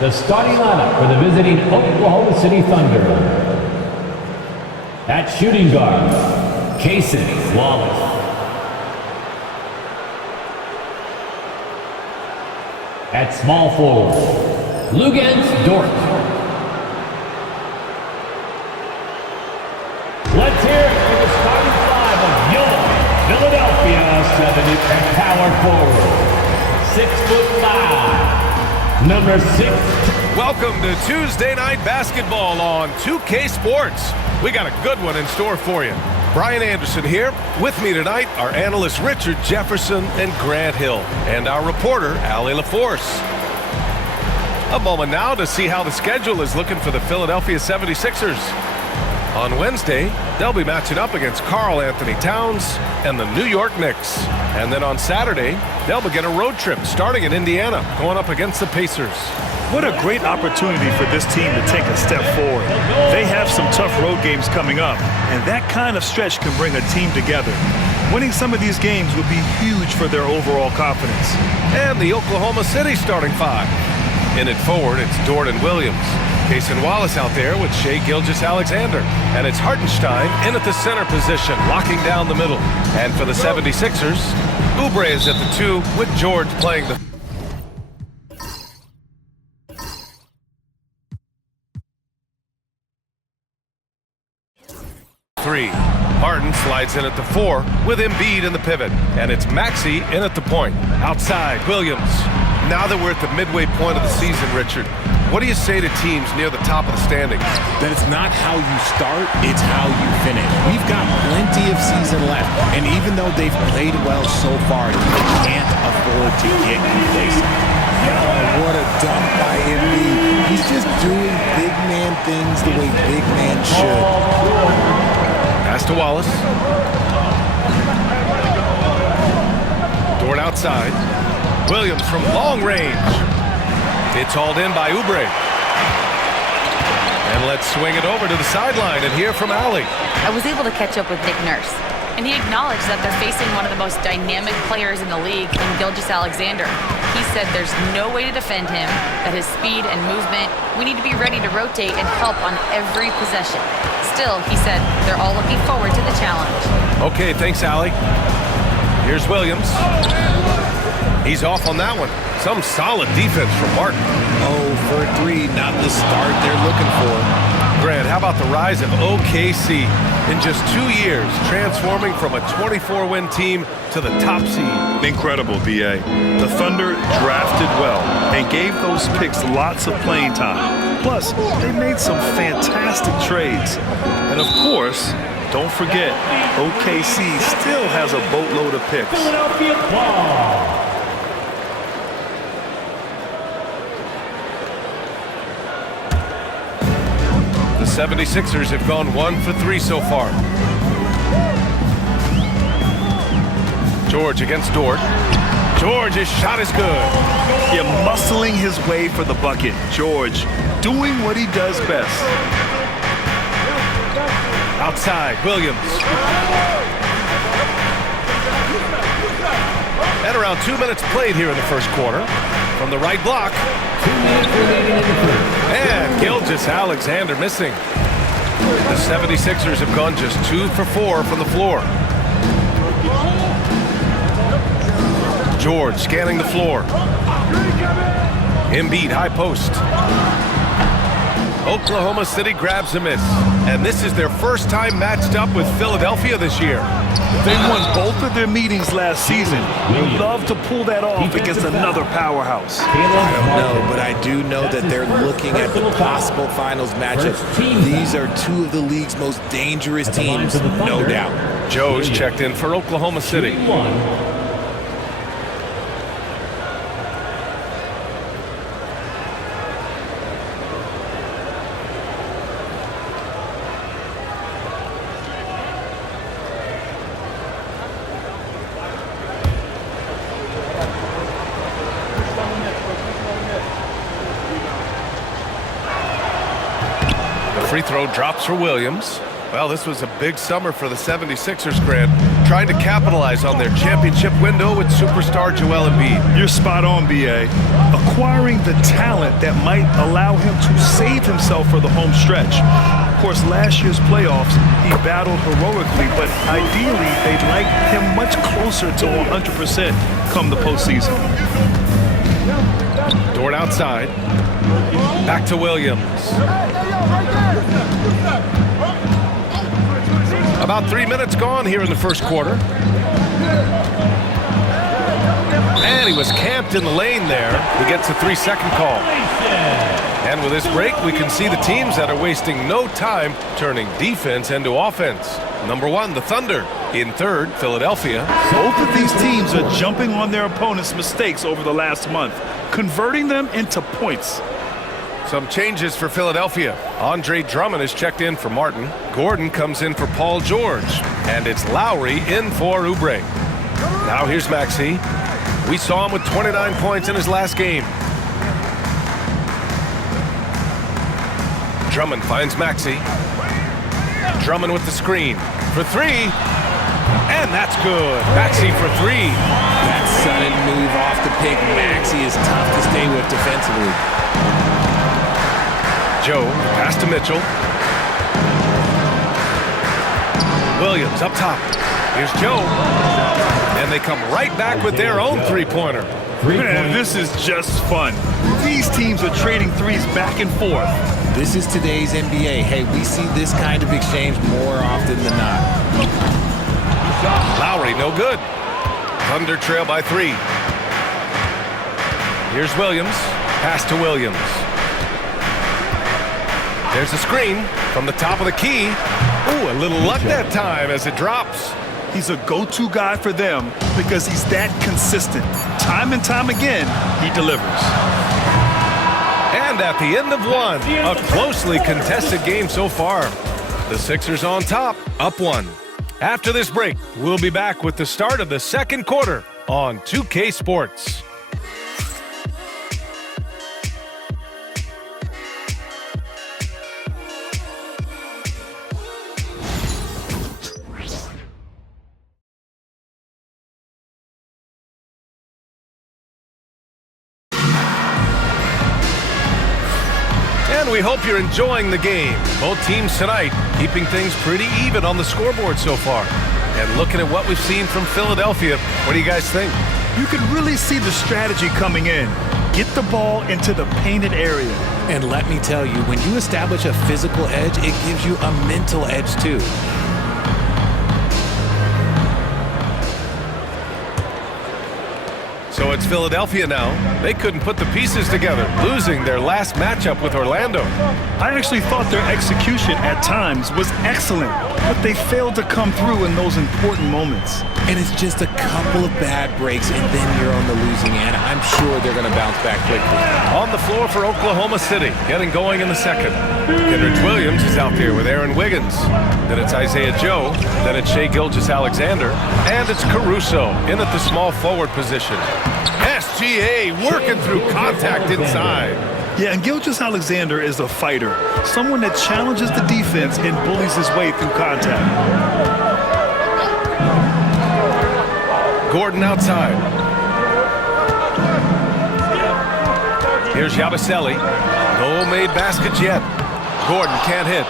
The starting lineup for the visiting Oklahoma City Thunder. At shooting guard, Cason Wallace. At small forward, Luguentz Dort. Let's hear it for the starting five of your Philadelphia 70 and power forward. 6'5", number 6. Welcome to Tuesday Night Basketball on 2K Sports. We got a good one in store for you. Brian Anderson here. With me tonight are analysts Richard Jefferson and Grant Hill, and our reporter, Allie LaForce. A moment now to see how the schedule is looking for the Philadelphia 76ers. On Wednesday, they'll be matching up against Karl Anthony Towns and the New York Knicks. And then on Saturday, they'll begin a road trip starting in Indiana, going up against the Pacers. What a great opportunity for this team to take a step forward. They have some tough road games coming up, and that kind of stretch can bring a team together. Winning some of these games would be huge for their overall confidence. And the Oklahoma City starting five. In it forward, it's Dort and Williams. Cason Wallace out there with Shai Gilgeous-Alexander. And it's Hartenstein in at the center position, locking down the middle. And for the 76ers, Oubre is at the 2 with George playing the 3. Harden slides in at the 4 with Embiid in the pivot. And it's Maxey in at the point. Outside, Williams. Now that we're at the midway point of the season, Richard, what do you say to teams near the top of the standings? That it's not how you start, it's how you finish. We've got plenty of season left, and even though they've played well so far, you can't afford to get complacent. Oh, what a dunk by Embiid. He's just doing big man things the way big man should. Pass to Wallace. Dort outside. Williams from long range. It's hauled in by Oubre. And let's swing it over to the sideline and hear from Allie. I was able to catch up with Nick Nurse, and he acknowledged that they're facing one of the most dynamic players in the league in Gilgeous-Alexander. He said there's no way to defend him, that his speed and movement, we need to be ready to rotate and help on every possession. Still, he said they're all looking forward to the challenge. Okay, thanks, Allie. Here's Williams. He's off on that one. Some solid defense from Martin. 0 for 3, not the start they're looking for. Grant, how about the rise of OKC? In just 2 years, transforming from a 24-win team to the top seed. Incredible, B.A. The Thunder drafted well and gave those picks lots of playing time. Plus, they made some fantastic trades. And of course, don't forget, OKC still has a boatload of picks. Philadelphia ball. The 76ers have gone 1 for 3 so far. George against Dort. George's shot is good. Yeah, muscling his way for the bucket. George doing what he does best. Outside, Williams. And around 2 minutes played here in the first quarter. From the right block. 2 minutes remaining in the first. And Gilgeous-Alexander missing. The 76ers have gone just 2 for 4 from the floor. George scanning the floor. Embiid high post. Oklahoma City grabs a miss. And this is their first time matched up with Philadelphia this year. They won both of their meetings last season. You'd love to pull that off against another powerhouse. I don't know, but I do know that they're looking at the possible finals matchup. These are 2 of the league's most dangerous teams, no doubt. Joe's checked in for Oklahoma City. Free throw drops for Williams. Well, this was a big summer for the 76ers, Grant, trying to capitalize on their championship window with superstar Joel Embiid. You're spot on, B.A. Acquiring the talent that might allow him to save himself for the home stretch. Of course, last year's playoffs, he battled heroically, but ideally, they'd like him much closer to 100% come the postseason. Dort outside. Back to Williams. About 3 minutes gone here in the first quarter. And he was camped in the lane there. He gets a 3-second call. And with this break, we can see the teams that are wasting no time turning defense into offense. Number 1, the Thunder. In third, Philadelphia. Both of these teams are jumping on their opponents' mistakes over the last month, converting them into points. Some changes for Philadelphia. Andre Drummond is checked in for Martin. Gordon comes in for Paul George. And it's Lowry in for Oubre. Now here's Maxey. We saw him with 29 points in his last game. Drummond finds Maxey. Drummond with the screen for 3. And that's good. Maxey for 3. That sudden move off the pick, Maxey, is tough to stay with defensively. Joe, pass to Mitchell. Williams up top. Here's Joe. And they come right back with their own three-pointer. Man, this is just fun. These teams are trading threes back and forth. This is today's NBA. Hey, we see this kind of exchange more often than not. Lowry, no good. Thunder trail by 3. Here's Williams. Pass to Williams. There's a screen from the top of the key. Ooh, a little luck that time as it drops. He's a go-to guy for them because he's that consistent. Time and time again, he delivers. And at the end of one, a closely contested game so far. The Sixers on top, up 1. After this break, we'll be back with the start of the second quarter on 2K Sports. And we hope you're enjoying the game. Both teams tonight keeping things pretty even on the scoreboard so far. And looking at what we've seen from Philadelphia, what do you guys think? You can really see the strategy coming in. Get the ball into the painted area. And let me tell you, when you establish a physical edge, it gives you a mental edge too. So it's Philadelphia now. They couldn't put the pieces together, losing their last matchup with Orlando. I actually thought their execution at times was excellent, but they failed to come through in those important moments. And it's just a couple of bad breaks, and then you're on the losing end. I'm sure they're going to bounce back quickly. On the floor for Oklahoma City, getting going in the second. Kendrick Williams is out there with Aaron Wiggins. Then it's Isaiah Joe. Then it's Shai Gilgeous-Alexander. And it's Caruso in at the small forward position. SGA working through contact inside. Yeah, and Gilgeous-Alexander is a fighter, someone that challenges the defense and bullies his way through contact. Gordon outside. Here's Yabusele. No made baskets yet. Gordon can't hit.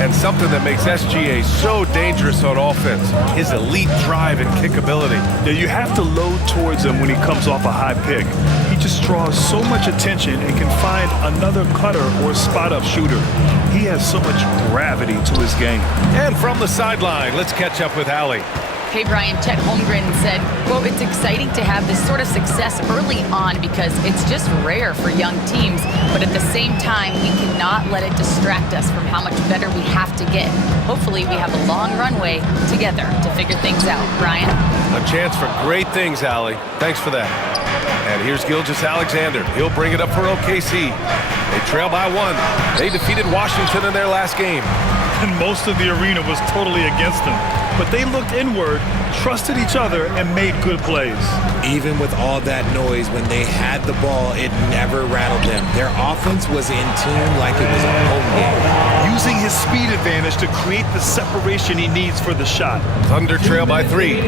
And something that makes SGA so dangerous on offense, his elite drive and kick ability. Yeah, you have to load towards him when he comes off a high pick. He just draws so much attention and can find another cutter or spot-up shooter. He has so much gravity to his game. And from the sideline, let's catch up with Allie. Hey, Brian, Chet Holmgren said, quote, "It's exciting to have this sort of success early on because it's just rare for young teams. But at the same time, we cannot let it distract us from how much better we have to get. Hopefully, we have a long runway together to figure things out." Brian? A chance for great things, Allie. Thanks for that. And here's Gilgeous-Alexander. He'll bring it up for OKC. They trail by 1. They defeated Washington in their last game. And most of the arena was totally against him. but they looked inward, trusted each other, and made good plays. Even with all that noise, when they had the ball, it never rattled them. Their offense was in tune like it was a home game. Using his speed advantage to create the separation he needs for the shot. Thunder trail by 3.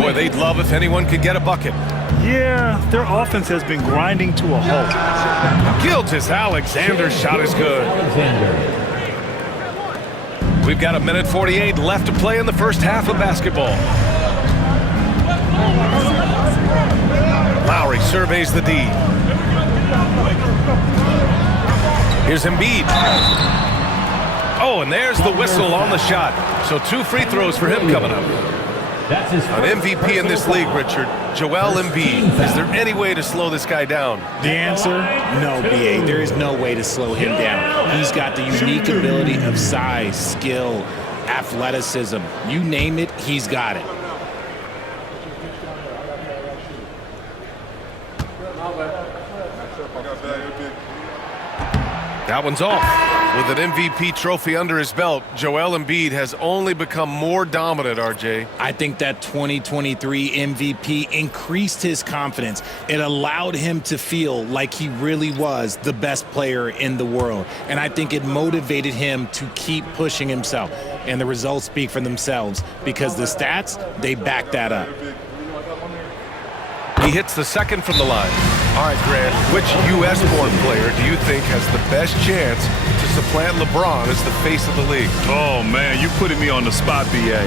Boy, they'd love if anyone could get a bucket. Yeah, their offense has been grinding to a halt. Gilgeous-Alexander's shot is good. We've got 1:48 left to play in the first half of basketball. Lowry surveys the D. Here's Embiid. Oh, and there's the whistle on the shot. So 2 free throws for him coming up. That's his An MVP in this league, Richard, Joel Embiid. Is there any way to slow this guy down? The answer, no, B.A. There is no way to slow him down. He's got the unique ability of size, skill, athleticism. You name it, he's got it. That one's off. With an MVP trophy under his belt, Joel Embiid has only become more dominant, RJ. I think that 2023 MVP increased his confidence. It allowed him to feel like he really was the best player in the world. And I think it motivated him to keep pushing himself. And the results speak for themselves because the stats, they back that up. He hits the second from the line. All right, Grant, which U.S.-born player do you think has the best chance to supplant LeBron as the face of the league? Oh, man, you putting me on the spot, B.A.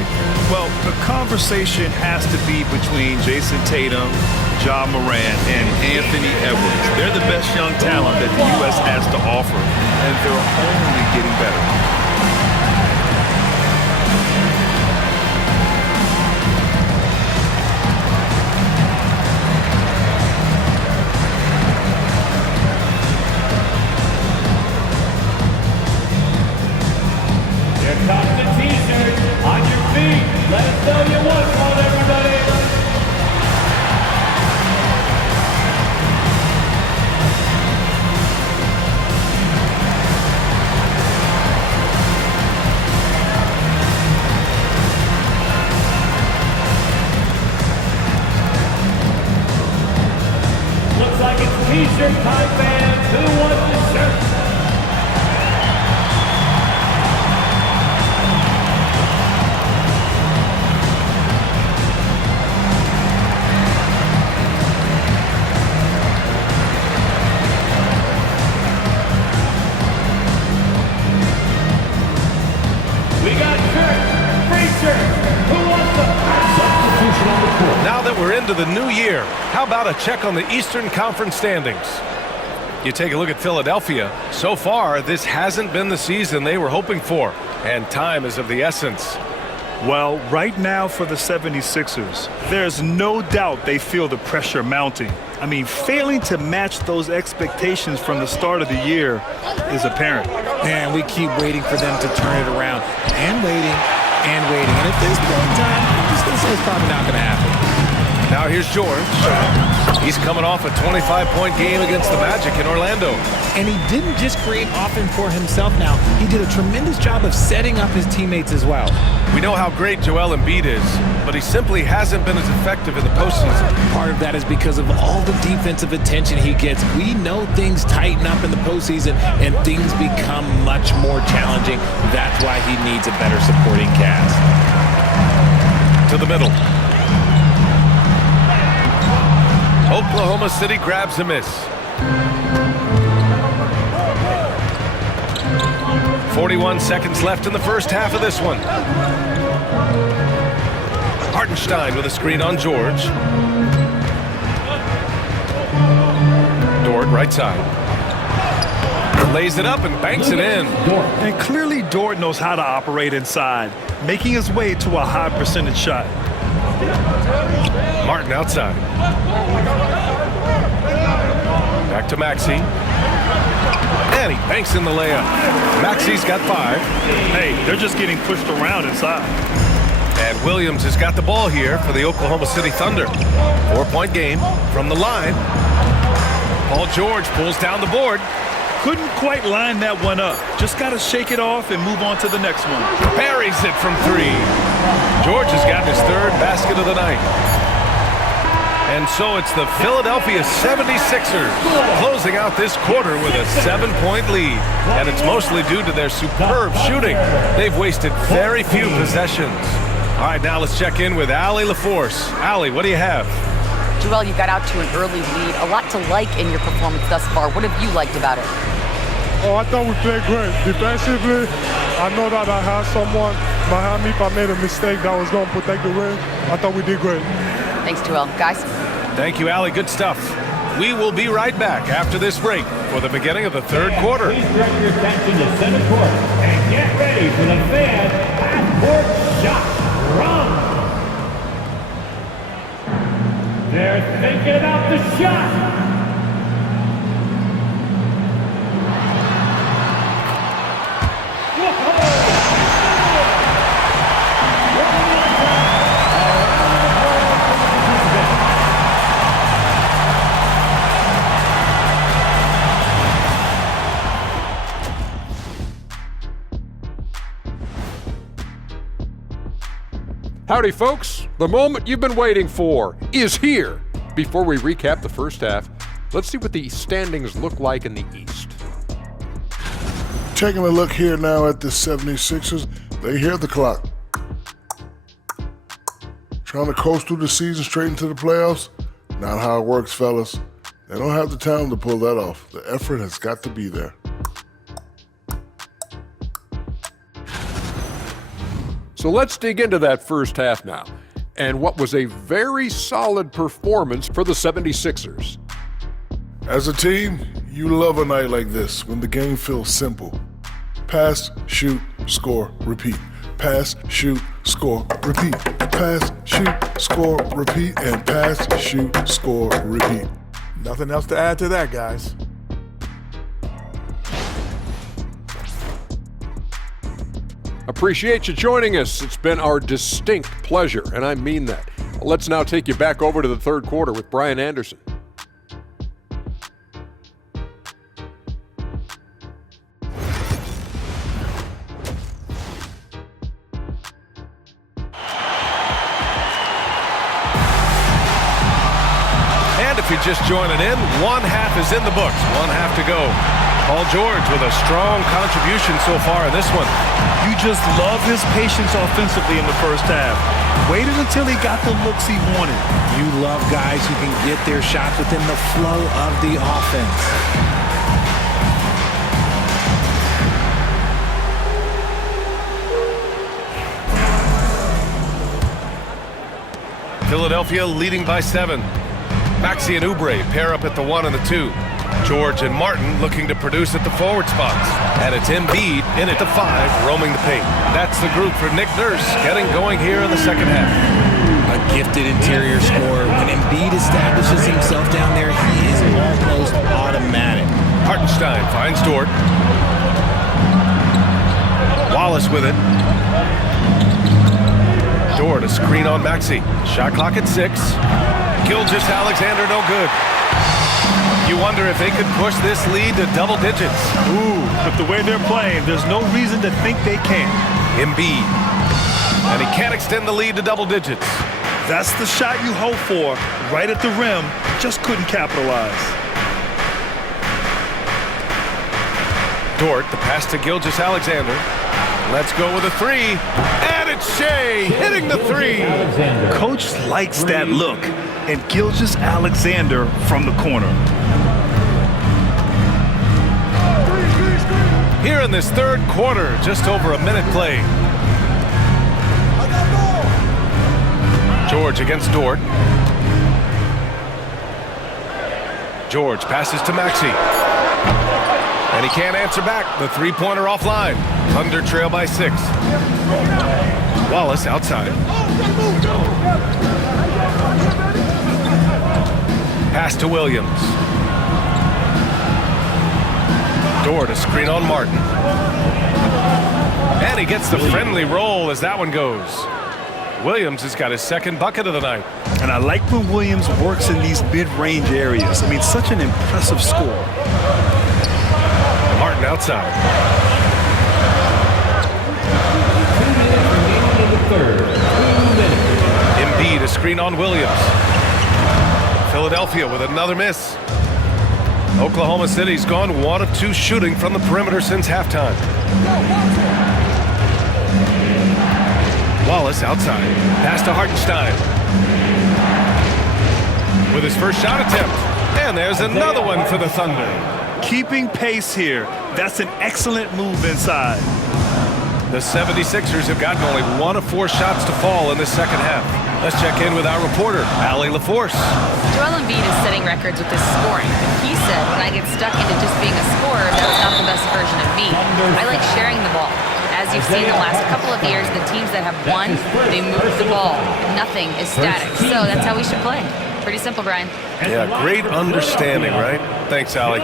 Well, the conversation has to be between Jason Tatum, Ja Morant, and Anthony Edwards. They're the best young talent that the U.S. has to offer, and they're only getting better. T-shirt time, fans. Who wants the shirt? We got shirts, free shirts. Who wants the substitution on the court? Now that we're into the new year, how about a check on the Eastern Conference standings? You take a look at Philadelphia. So far, this hasn't been the season they were hoping for, and time is of the essence. Well, right now for the 76ers, there's no doubt they feel the pressure mounting. I mean, failing to match those expectations from the start of the year is apparent. Man, we keep waiting for them to turn it around and waiting and waiting. And at this point in time, I'm just going to say it's probably not going to happen. Now here's George. He's coming off a 25-point game against the Magic in Orlando. And he didn't just create offense for himself now. He did a tremendous job of setting up his teammates as well. We know how great Joel Embiid is, but he simply hasn't been as effective in the postseason. Part of that is because of all the defensive attention he gets. We know things tighten up in the postseason and things become much more challenging. That's why he needs a better supporting cast. To the middle. Oklahoma City grabs a miss. 41 seconds left in the first half of this one. Hartenstein with a screen on George. Dort, right side. Lays it up and banks it in. And clearly Dort knows how to operate inside, making his way to a high percentage shot. Martin outside. Back to Maxey. And he banks in the layup. Maxey's got 5. Hey, they're just getting pushed around inside. And Williams has got the ball here for the Oklahoma City Thunder. 4-point game from the line. Paul George pulls down the board. Couldn't quite line that one up. Just got to shake it off and move on to the next one. Buries it from three. George has gotten his third basket of the night. And so it's the Philadelphia 76ers closing out this quarter with a 7-point lead. And it's mostly due to their superb shooting. They've wasted very few possessions. All right, now let's check in with Allie LaForce. Allie, what do you have? Joel, you got out to an early lead. A lot to like in your performance thus far. What have you liked about it? Oh, I thought we played great. Defensively, I know that I had someone behind me if I made a mistake that was going to protect the rim. I thought we did great. Thanks, Joel. Guys? Thank you, Allie. Good stuff. We will be right back after this break for the beginning of the third quarter. Please direct your attention to center court and get ready for the fan half-court shot run. They're thinking about the shot. Howdy, folks. The moment you've been waiting for is here. Before we recap the first half, let's see what the standings look like in the East. Taking a look here now at the 76ers, they hear the clock. Trying to coast through the season straight into the playoffs? Not how it works, fellas. They don't have the talent to pull that off. The effort has got to be there. So let's dig into that first half now, and what was a very solid performance for the 76ers. As a team, you love a night like this when the game feels simple. Pass, shoot, score, repeat. Pass, shoot, score, repeat. Pass, shoot, score, repeat, and pass, shoot, score, repeat. Nothing else to add to that, guys. Appreciate you joining us. It's been our distinct pleasure, and I mean that. Let's now take you back over to the third quarter with Brian Anderson. And if you're just joining in, one half is in the books. One half to go. Paul George with a strong contribution so far in this one. You just love his patience offensively in the first half. Waited until he got the looks he wanted. You love guys who can get their shots within the flow of the offense. Philadelphia leading by 7. Maxey and Oubre pair up at the 1 and the 2. George and Martin looking to produce at the forward spots. And it's Embiid in at the 5, roaming the paint. That's the group for Nick Nurse getting going here in the second half. A gifted interior scorer. When Embiid establishes himself down there, he is almost automatic. Hartenstein finds Dort. Wallace with it. Dort, a screen on Maxey. Shot clock at 6. Gilgeous-Alexander, no good. You wonder if they could push this lead to double digits. Ooh, but the way they're playing, there's no reason to think they can. Embiid. And he can't extend the lead to double digits. That's the shot you hope for, right at the rim, just couldn't capitalize. Dort, the pass to Gilgeous-Alexander. Let's go with a 3. And it's Shea hitting the 3. Coach likes that look, and Gilgeous-Alexander from the corner. Here in this third quarter, just over a minute played. George against Dort. George passes to Maxey. And he can't answer back. The three-pointer offline. Thunder trail by 6. Wallace outside. Pass to Williams. Dort, a screen on Martin. And he gets the friendly roll as that one goes. Williams has got his second bucket of the night. And I like when Williams works in these mid-range areas. I mean, such an impressive score. Gordon outside. 2 minutes remaining in the third. 2 minutes. Embiid, a screen on Williams. Philadelphia with another miss. Oklahoma City's gone 1 of 2 shooting from the perimeter since halftime. Wallace outside. Pass to Hartenstein. With his first shot attempt. And there's another one for the Thunder. Keeping pace here. That's an excellent move inside. The 76ers have gotten only 1 of 4 shots to fall in the second half. Let's check in with our reporter, Allie LaForce. Joel Embiid is setting records with his scoring. He said, when I get stuck into just being a scorer, that's not the best version of me. I like sharing the ball. As you've seen the last couple of years, the teams that have won, they move the ball. Nothing is static. So that's how we should play. Pretty simple, Brian. Yeah, great understanding, right? Thanks, Allie.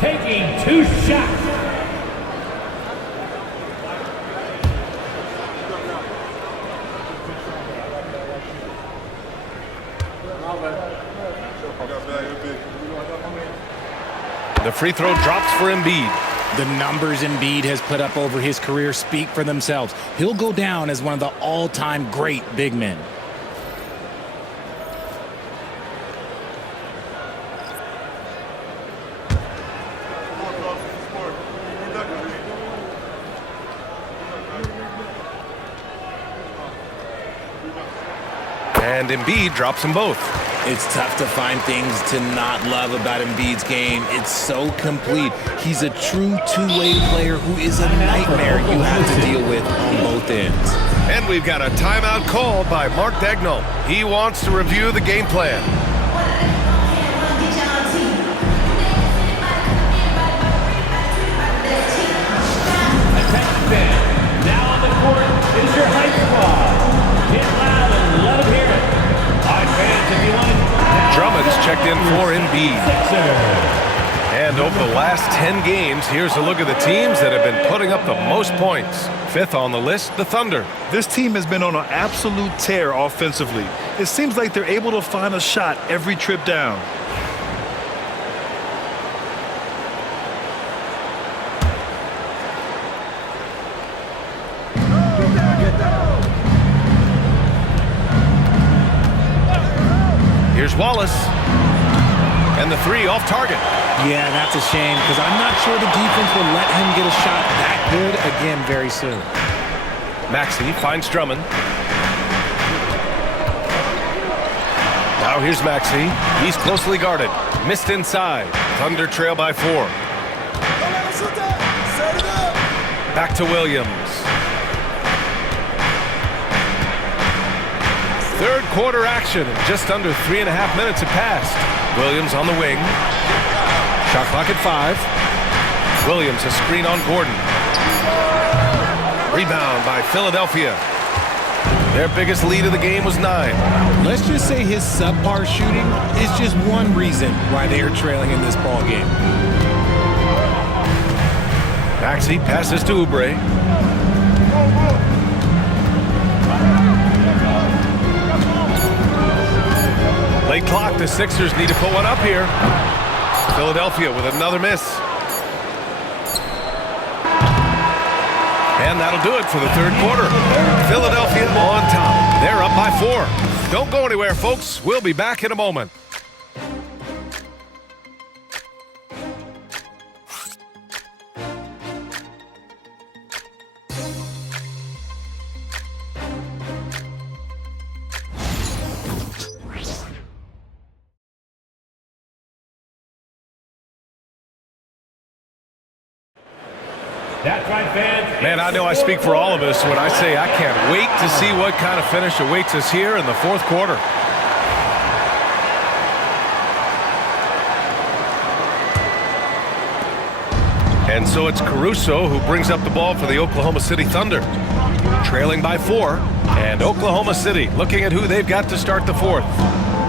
Taking 2 shots. The free throw drops for Embiid. The numbers Embiid has put up over his career speak for themselves. He'll go down as one of the all-time great big men. And Embiid drops them both. It's tough to find things to not love about Embiid's game. It's so complete. He's a true two-way player who is a nightmare you have to deal with on both ends. And we've got a timeout called by Mark Daigneault. He wants to review the game plan. Attention fans, now on the court is your hype squad. Get loud and let them hear it. All right, fans, if you want it. Drummond's checked in for Embiid. Sixers. And over the last 10 games, here's a look at the teams that have been putting up the most points. 5th on the list, the Thunder. This team has been on an absolute tear offensively. It seems like they're able to find a shot every trip down. Here's Wallace. And the 3 off target. Yeah, that's a shame because I'm not sure the defense will let him get a shot that good again very soon. Maxey finds Drummond. Now here's Maxey. He's closely guarded. Missed inside. Thunder trail by 4. Back to Williams. Third quarter action. Just under 3.5 minutes have passed. Williams on the wing. Shot clock at 5. Williams a screen on Gordon. Rebound by Philadelphia. Their biggest lead of the game was 9. Let's just say his subpar shooting is just one reason why they are trailing in this ball game. Maxey passes to Oubre. Late clock, the Sixers need to put one up here. Philadelphia with another miss. And that'll do it for the third quarter. Philadelphia on top. They're up by 4. Don't go anywhere, folks. We'll be back in a moment. That's right, fans. Man, I know I speak for all of us when I say I can't wait to see what kind of finish awaits us here in the fourth quarter. And so it's Caruso who brings up the ball for the Oklahoma City Thunder. Trailing by 4. And Oklahoma City looking at who they've got to start the fourth.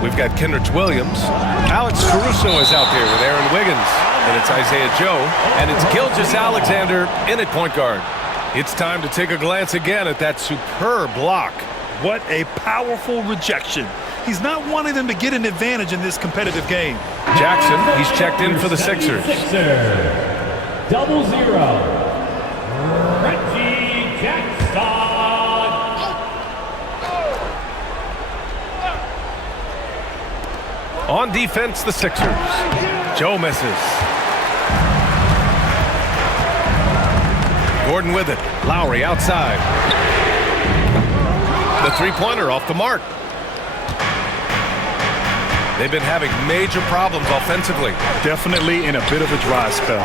We've got Kenrich Williams. Alex Caruso is out there with Aaron Wiggins. And it's Isaiah Joe. And it's Gilgeous-Alexander in at point guard. It's time to take a glance again at that superb block. What a powerful rejection. He's not wanting them to get an advantage in this competitive game. Jackson, he's checked in for the Sixers. 0-0. Reggie Jackson. On defense, the Sixers. Joe misses. Gordon with it. Lowry outside. The three-pointer off the mark. They've been having major problems offensively. Definitely in a bit of a dry spell.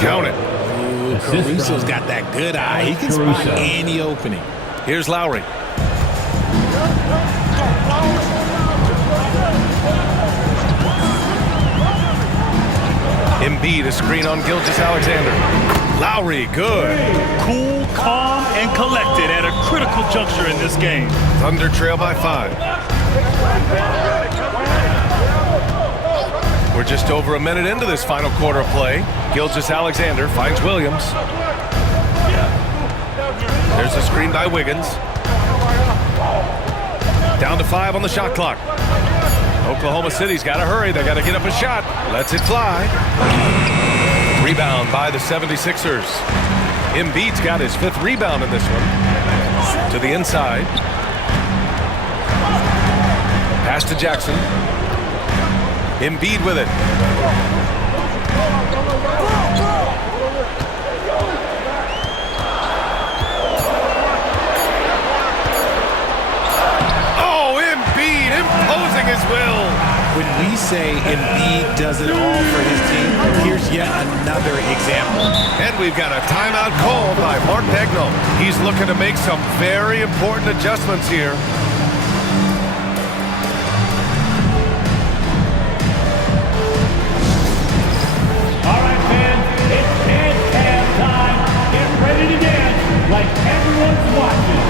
Count it. Ooh, Caruso's got that good eye. He can spot any opening. Here's Lowry. Embiid, a screen on Gilgeous-Alexander. Lowry, good. Cool, calm, and collected at a critical juncture in this game. Thunder trail by 5. We're just over a minute into this final quarter of play. Gilgeous-Alexander finds Williams. There's a screen by Wiggins. Down to 5 on the shot clock. Oklahoma City's got to hurry. They got to get up a shot. Lets it fly. Rebound by the 76ers. Embiid's got his 5th rebound in this one. To the inside. Pass to Jackson. Embiid with it. Oh, Embiid imposing his will. When we say Embiid does it all for his team, here's yet another example. And we've got a timeout call by Mark Daigneault. He's looking to make some very important adjustments here. All right, fans, it's dance time. Get ready to dance like everyone's watching.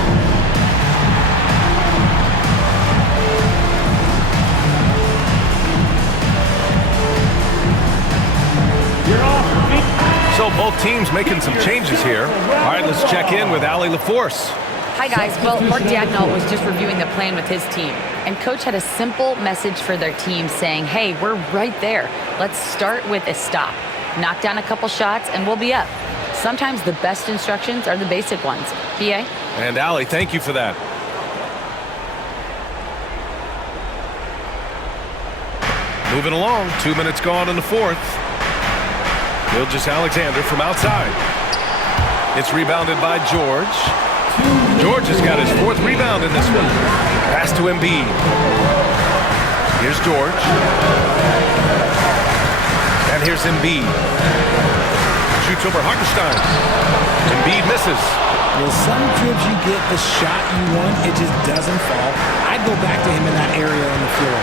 So both teams making some changes here. All right, let's check in with Allie LaForce. Hi, guys. Well, Mark Daigneault was just reviewing the plan with his team. And Coach had a simple message for their team saying, hey, we're right there. Let's start with a stop. Knock down a couple shots, and we'll be up. Sometimes the best instructions are the basic ones. PA? And Allie, thank you for that. Moving along, 2 minutes gone in the fourth. Gilgeous-Alexander from outside. It's rebounded by George. George has got his 4th rebound in this one. Pass to Embiid. Here's George. And here's Embiid. Shoots over Hartenstein. Embiid misses. Well, some trips you get the shot you want, it just doesn't fall. I'd go back to him in that area on the floor.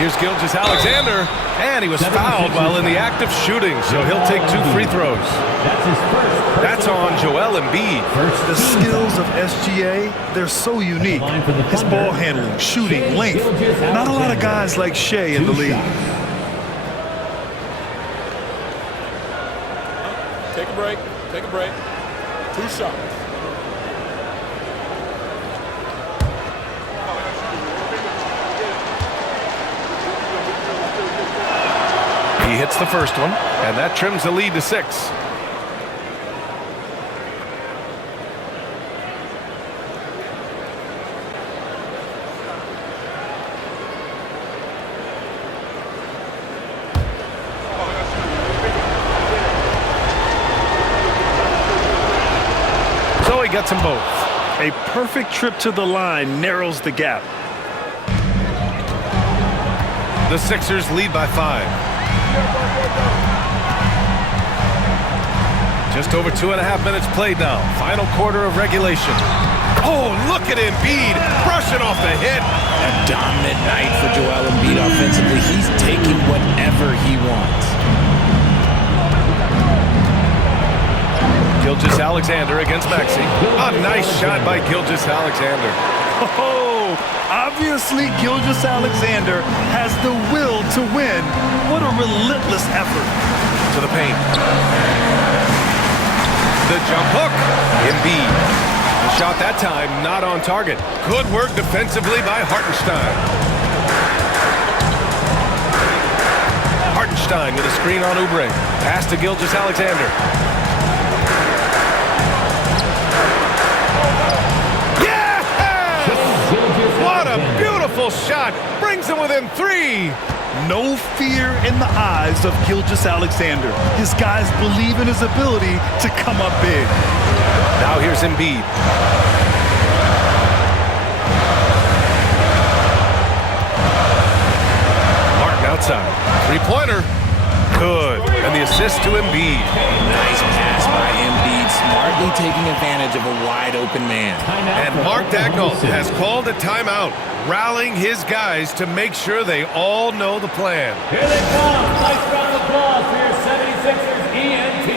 Here's Gilgeous-Alexander, and he was fouled while in the act of shooting, so he'll take 2 free throws. That's his first. That's on Joel Embiid. The skills of SGA, they're so unique. His ball handling, shooting, length. Not a lot of guys like Shea in the league. Take a break. Take a break. 2 shots. He hits the first one, and that trims the lead to 6. So he gets them both. A perfect trip to the line narrows the gap. The Sixers lead by 5. Just over 2.5 minutes played now. Final quarter of regulation. Oh, look at Embiid brushing off the hit. A dominant night for Joel Embiid offensively. He's taking whatever he wants. Gilgeous-Alexander against Maxey. A nice shot by Gilgeous-Alexander. Oh, obviously Gilgeous-Alexander has the will to win. What a relentless effort. To the paint. The jump hook. Embiid. The Shot that time, not on target. Good work defensively by Hartenstein. Hartenstein with a screen on Oubre. Pass to Gilgeous-Alexander. Yeah! What a beautiful shot. Brings him within 3. No fear in the eyes of Gilgeous-Alexander. His guys believe in his ability to come up big. Now here's Embiid. Martin outside. Three-pointer. Good. And the assist to Embiid. Nice pass by Embiid, smartly taking advantage of a wide-open man. And Mark Daigneault has called a timeout, rallying his guys to make sure they all know the plan. Here they come. Nice round of applause for your 76ers ENT.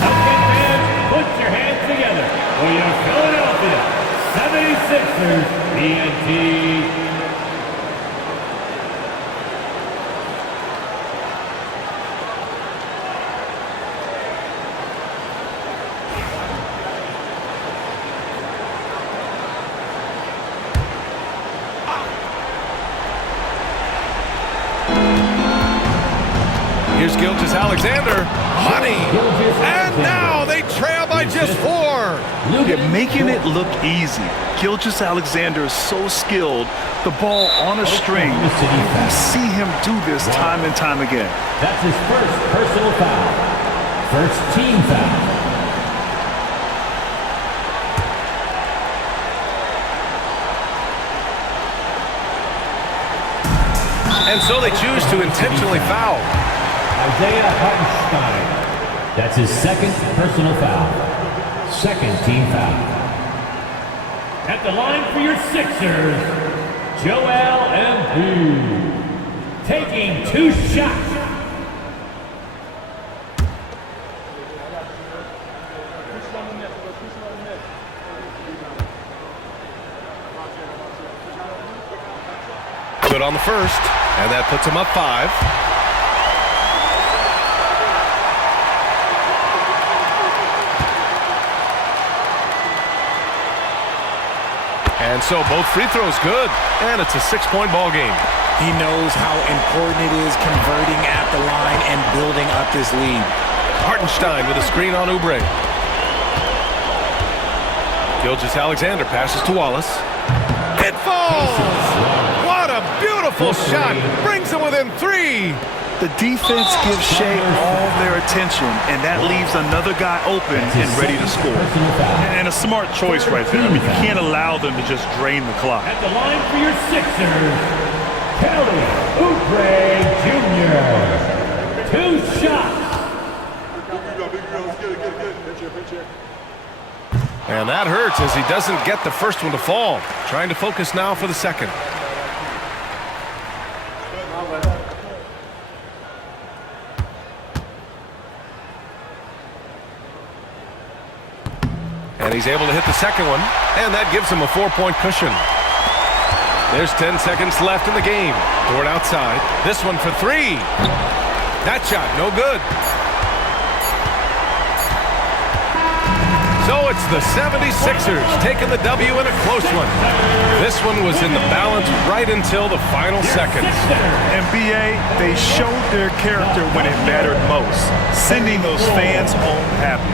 Okay, fans, put your hands together for your Philadelphia 76ers ENT. Here's Gilgeous-Alexander. Money. And now they trail by just 4. They're making it look easy. Gilgeous-Alexander is so skilled. The ball on a string. You see him do this time and time again. That's his first personal foul. First team foul. And so they choose to intentionally foul. Isaiah Hartenstein. That's his second personal foul. Second team foul. At the line for your Sixers, Joel Embiid. Taking 2 shots. Good on the first, and that puts him up 5. And so both free throws good, and it's a 6-point ball game. He knows how important it is converting at the line and building up this lead. Hartenstein with a screen on Oubre. Gilgeous-Alexander passes to Wallace. It falls! What a beautiful shot! Brings him within 3. The defense gives Shea all their attention, and that leaves another guy open and ready to score. And a smart choice right there. I mean, you can't allow them to just drain the clock. At the line for your Sixers, Kelly Oubre Jr. 2 shots. And that hurts as he doesn't get the first one to fall. Trying to focus now for the second. And he's able to hit the second one, and that gives him a 4-point cushion. There's 10 seconds left in the game. Dort outside. This one for 3. That shot, no good. So it's the 76ers taking the W in a close one. This one was in the balance right until the final seconds. NBA, they showed their character when it mattered most, sending those fans home happy.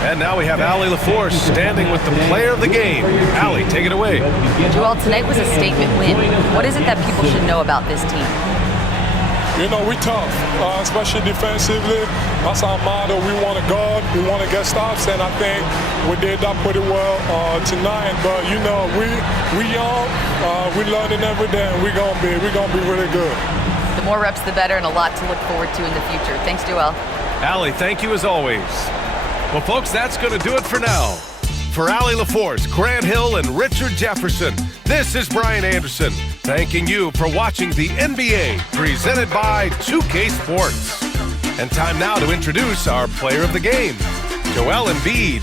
And now we have Allie LaForce standing with the player of the game. Allie, take it away. Joel, tonight was a statement win. What is it that people should know about this team? You know, we tough, especially defensively. That's our motto. We want to guard, we want to get stops, and I think we did that pretty well tonight. But you know, we young, we learning every day, and we're gonna be really good. The more reps, the better, and a lot to look forward to in the future. Thanks, Joel. Allie, thank you as always. Well, folks, that's going to do it for now. For Allie LaForce, Grant Hill, and Richard Jefferson, this is Brian Anderson, thanking you for watching the NBA, presented by 2K Sports. And time now to introduce our player of the game, Joel Embiid.